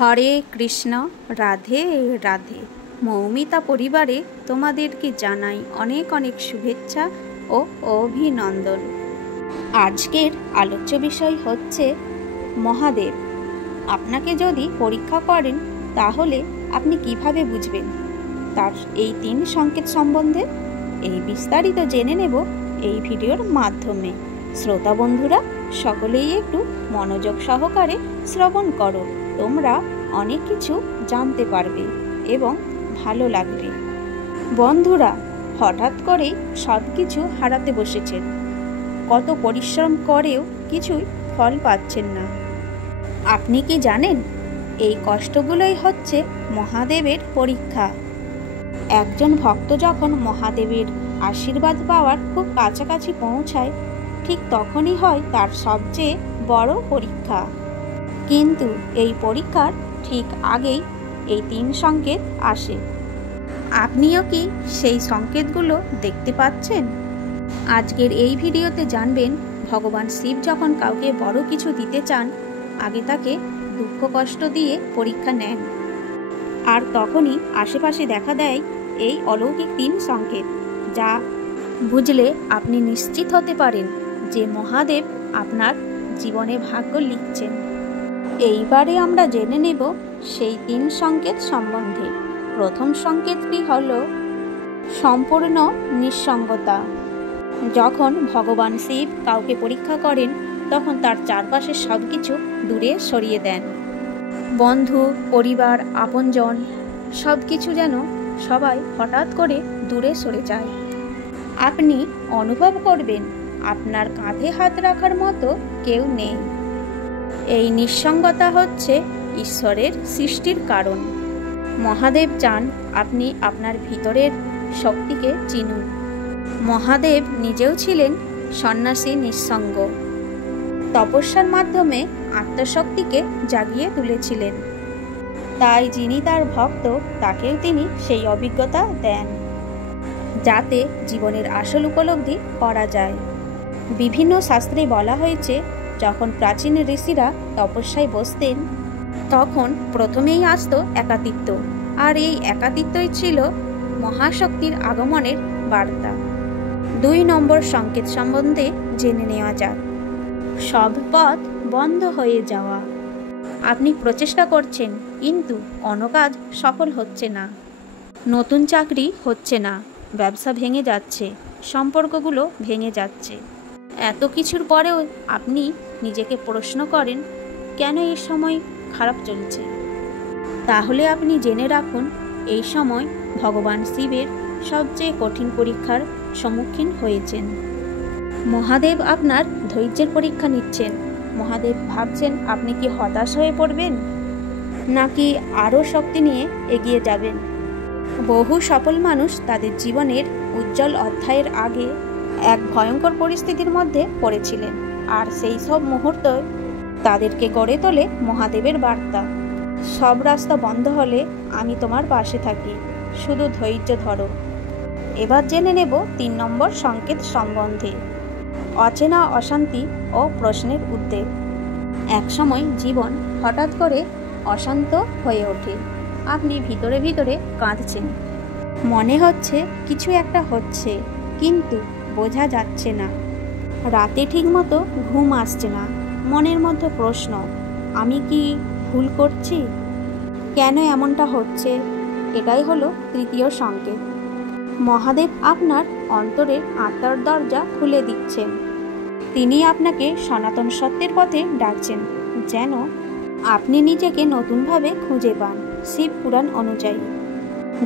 হরে কৃষ্ণ, রাধে রাধে। মৌমিতা পরিবারে তোমাদেরকে জানাই অনেক অনেক শুভেচ্ছা ও অভিনন্দন। আজকের আলোচ্য বিষয় হচ্ছে মহাদেব। আপনাকে যদি পরীক্ষা করেন তাহলে আপনি কিভাবে বুঝবেন তার এই 3 সংকেত সম্বন্ধে এই বিস্তারিত জেনে নেব এই ভিডিওর মাধ্যমে। শ্রোতা বন্ধুরা সকলেই একটু মনোযোগ সহকারে শ্রবণ করো, তোমরা অনেক কিছু জানতে পারবে এবং ভালো লাগবে। বন্ধুরা, হঠাৎ করেই সব কিছু হারাতে বসেছেন, কত পরিশ্রম করেও কিছুই ফল পাচ্ছেন না। আপনি কি জানেন এই কষ্টগুলোই হচ্ছে মহাদেবের পরীক্ষা। একজন ভক্ত যখন মহাদেবের আশীর্বাদ পাওয়ার খুব কাছাকাছি পৌঁছায়, ঠিক তখনই হয় তার সবচেয়ে বড় পরীক্ষা। কিন্তু এই পরীক্ষার ঠিক আগেই এই 3 সংকেত আসে। আপনিও কি সেই সংকেতগুলো দেখতে পাচ্ছেন? আজকের এই ভিডিওতে জানবেন ভগবান শিব যখন কাউকে বড় কিছু দিতে চান, আগে তাকে দুঃখ কষ্ট দিয়ে পরীক্ষা নেন, আর তখনই আশেপাশে দেখা দেয় এই অলৌকিক 3 সংকেত, যা বুঝলে আপনি নিশ্চিত হতে পারেন যে মহাদেব আপনার জীবনে ভাগ্য লিখছেন। এইবারে আমরা জেনে নেব সেই 3 সংকেত সম্বন্ধে। প্রথম সংকেতটি হল সম্পূর্ণ নিঃসঙ্গতা। যখন ভগবান শিব কাউকে পরীক্ষা করেন তখন তার চারপাশের সব কিছু দূরে সরিয়ে দেন। বন্ধু, পরিবার, আপনজন সব কিছু যেন সবাই হঠাৎ করে দূরে সরে যায়। আপনি অনুভব করবেন আপনার কাঁধে হাত রাখার মতো কেউ নেই। এই নিঃসঙ্গতা হচ্ছে ঈশ্বরের সৃষ্টির কারণ। মহাদেব চান আপনি আপনার ভিতরের শক্তিকে চিনুন। মহাদেব নিজেও ছিলেন সন্ন্যাসী, নিঃসঙ্গ। তপস্যার মাধ্যমে আত্মশক্তিকে জাগিয়ে তুলেছিলেন। তাই যিনি তার ভক্ত তাকেও তিনি সেই অভিজ্ঞতা দেন, যাতে জীবনের আসল উপলব্ধি করা যায়। বিভিন্ন শাস্ত্রে বলা হয়েছে, যখন প্রাচীন ঋষিরা তপস্যায় বসতেন তখন প্রথমেই আসতো একাকিত্ব, আর এই একাকিত্বই ছিল মহাশক্তির আগমনের বার্তা। 2 নম্বর সংকেত সম্বন্ধে জেনে নেওয়া যাক। সব পথ বন্ধ হয়ে যাওয়া। আপনি প্রচেষ্টা করছেন কিন্তু কোনো কাজ সফল হচ্ছে না। নতুন চাকরি হচ্ছে না, ব্যবসা ভেঙে যাচ্ছে, সম্পর্কগুলো ভেঙে যাচ্ছে। এত কিছুর পরেও আপনি নিজেকে প্রশ্ন করেন, কেন এই সময় খারাপ চলছে? তাহলে আপনি জেনে রাখুন, এই সময় ভগবান শিবের সবচেয়ে কঠিন পরীক্ষার সম্মুখীন হয়েছেন। মহাদেব আপনার ধৈর্যের পরীক্ষা নিচ্ছেন। মহাদেব ভাবছেন আপনি কি হতাশ হয়ে পড়বেন, নাকি আরও শক্তি নিয়ে এগিয়ে যাবেন। বহু সফল মানুষ তাদের জীবনের উজ্জ্বল অধ্যায়ের আগে এক ভয়ঙ্কর পরিস্থিতির মধ্যে পড়েছিলেন, আর সেই সব মুহূর্ত তাদেরকে গড়ে তোলে মহাদেবের বার্তা। সব রাস্তা বন্ধ হলে আমি তোমার পাশে থাকি, শুধু ধৈর্য ধরো। এবার জেনে নেব 3 নম্বর সংকেত সম্বন্ধে। অচেনা অশান্তি ও প্রশ্নের উদ্বেগ। একসময় জীবন হঠাৎ করে অশান্ত হয়ে ওঠে। আপনি ভিতরে ভিতরে কাঁদছেন, মনে হচ্ছে কিছু একটা হচ্ছে কিন্তু বোঝা যাচ্ছে না। রাতে ঠিকমতো ঘুম আসছে না, মনের মধ্যে প্রশ্ন, আমি কি ভুল করছি? কেন এমনটা হচ্ছে? এটাই হলো 3য় সংকেত। মহাদেব আপনার অন্তরের আত্মার দরজা খুলে দিচ্ছেন। তিনি আপনাকে সনাতন সত্যের পথে ডাকছেন, যেন আপনি নিজেকে নতুনভাবে খুঁজে পান। শিব পুরাণ অনুযায়ী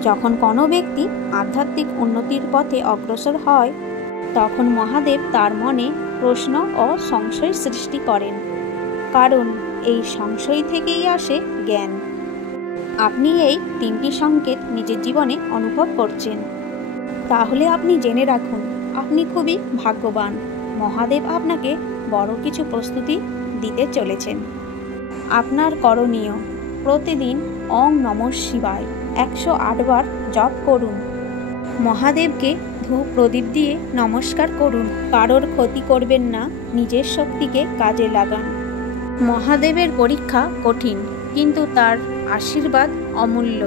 যখন কোনো ব্যক্তি আধ্যাত্মিক উন্নতির পথে অগ্রসর হয়, তখন মহাদেব তার মনে প্রশ্ন ও সংশয় সৃষ্টি করেন, কারণ এই সংশয় থেকেই আসে জ্ঞান। আপনি এই 3টি সংকেত নিজের জীবনে অনুভব করছেন, তাহলে আপনি জেনে রাখুন আপনি খুবই ভাগ্যবান। মহাদেব আপনাকে বড় কিছু প্রস্তুতি দিতে চলেছেন। আপনার করণীয়, প্রতিদিন ওম নমঃ শিবায় 108 বার জপ করুন। মহাদেবকে ধূপ প্রদীপ দিয়ে নমস্কার করুন। কারোর ক্ষতি করবেন না, নিজের শক্তিকে কাজে লাগান। মহাদেবের পরীক্ষা কঠিন, কিন্তু তার আশীর্বাদ অমূল্য।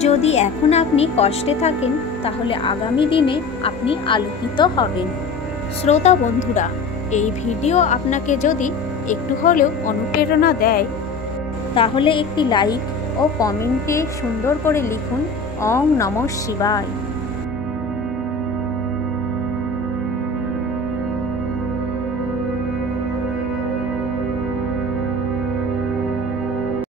যদি এখন আপনি কষ্টে থাকেন তাহলে আগামী দিনে আপনি আলোকিত হবেন। শ্রোতা বন্ধুরা, এই ভিডিও আপনাকে যদি একটু হলেও অনুপ্রেরণা দেয় তাহলে একটি লাইক ও কমেন্টে সুন্দর করে লিখুন ওম নমঃ শিবায়।